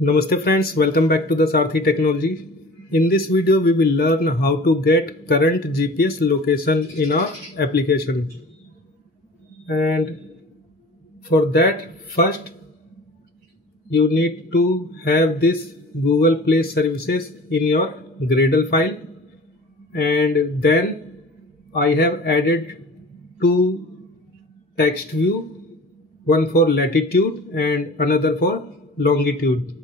Namaste friends, welcome back to the Sarthi Technology. In this video we will learn how to get current GPS location in our application. And for that, first you need to have this Google Play services in your Gradle file, and then I have added two text view, one for latitude and another for longitude.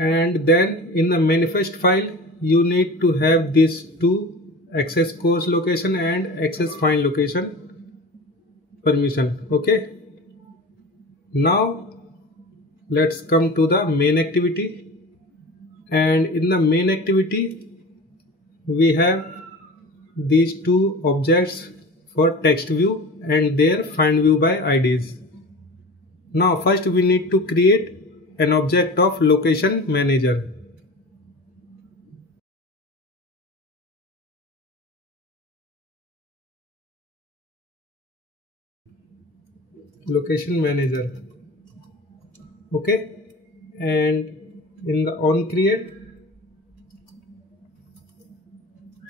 And then in the manifest file you need to have these two access course location and access find location permission. Okay, now let's come to the main activity, and in the main activity we have these two objects for text view and their find view by IDs. Now first we need to create an object of location manager. Location manager. Okay, and in the on create,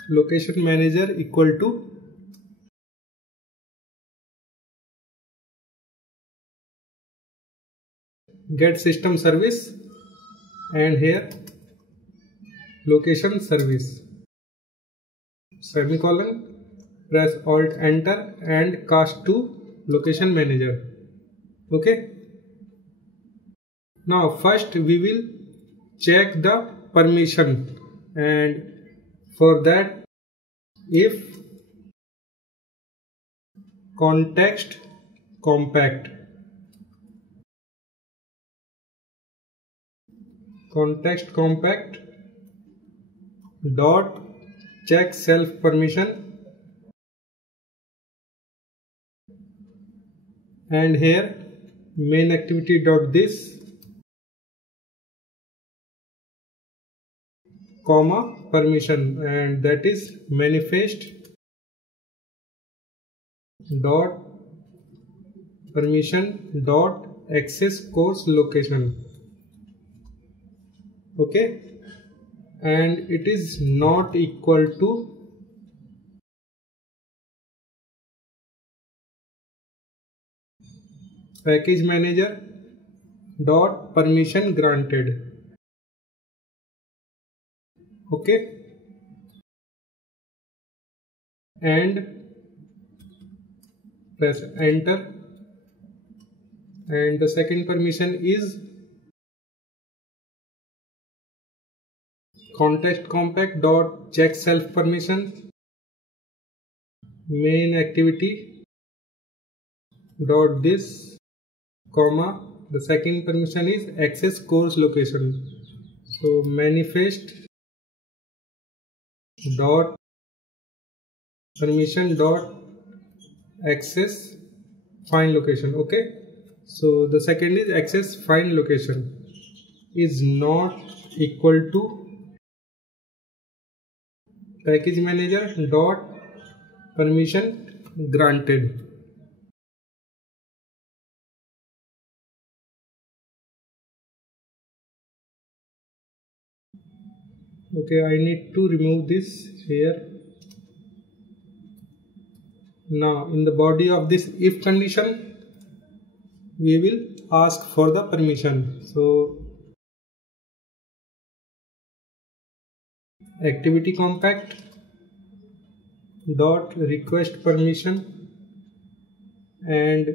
location manager equal to get system service, and here location service semicolon, press alt enter and cast to location manager. Okay, now first we will check the permission, and for that if context compact dot check self permission, and here main activity dot this comma permission, and that is manifest dot permission dot access course location. Okay, and it is not equal to package manager dot permission granted. Okay, and press enter, and the second permission is context compact dot check self permission main activity dot this comma, the second permission is access course location, so manifest dot permission dot access find location. Okay, so the second is access find location is not equal to package manager dot permission granted. Okay, I need to remove this here. Now in the body of this if condition we will ask for the permission, so activity compact dot request permission, and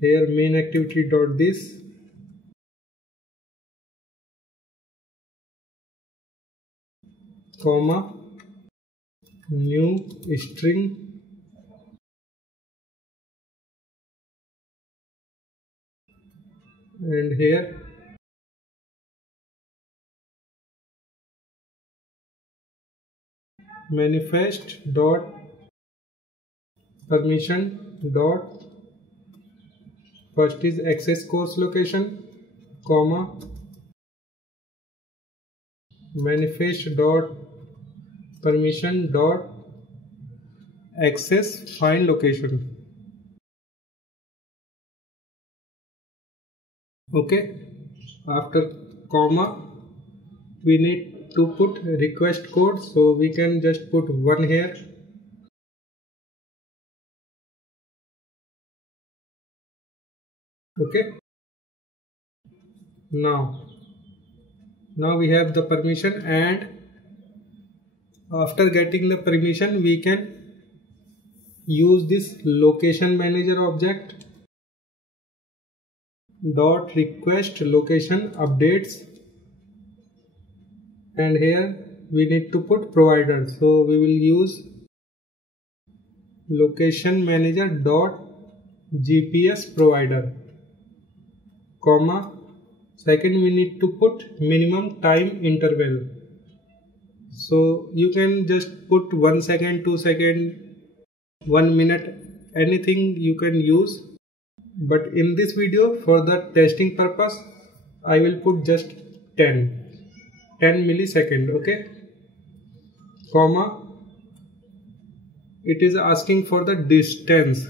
here main activity dot this comma new string and here manifest dot permission dot first is access course location comma manifest dot permission dot access find location. Okay, After comma we need to put request code, so we can just put 1 here. Okay, now we have the permission, and after getting the permission we can use this location manager object dot request location updates, and here we need to put provider, so we will use location manager dot GPS provider, comma, second we need to put minimum time interval, so you can just put 1 second, 2 second, 1 minute, anything you can use, but in this video for the testing purpose I will put just 10 millisecond. Okay, comma, it is asking for the distance,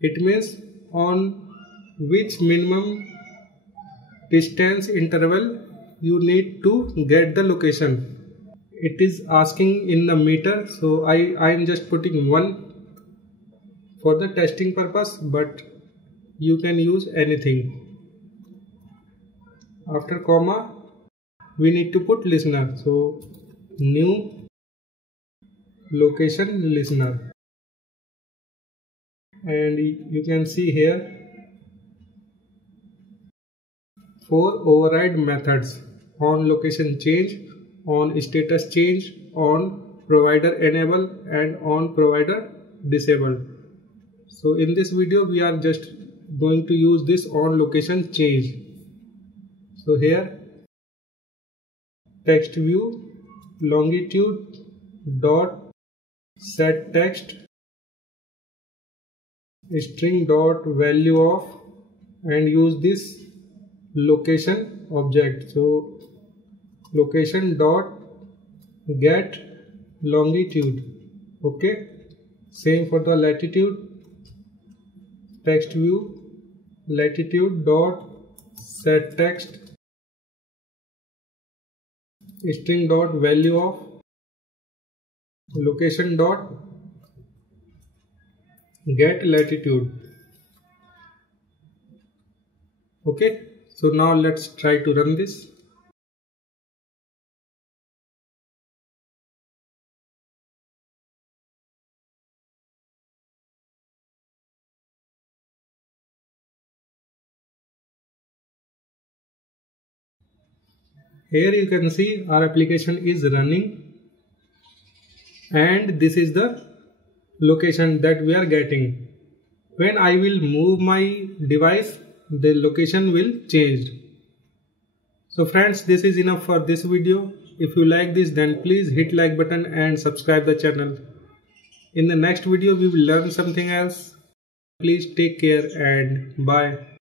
it means on which minimum distance interval you need to get the location. It is asking in the meter, so I am just putting 1 for the testing purpose, but you can use anything. After comma we need to put listener, so new location listener, and you can see here 4 override methods: on location change, on status change, on provider enable, and on provider disable. So in this video we are just going to use this on location change. So here text view longitude dot set text string dot value of, and use this location object, so location dot get longitude. Okay, same for the latitude, text view latitude dot set text string dot value of location dot get latitude. Okay, so now let's try to run this. Here you can see our application is running, and this is the location that we are getting. When I will move my device, the location will change. So friends, this is enough for this video. If you like this, then please hit like button and subscribe the channel. In the next video we will learn something else. Please take care and bye.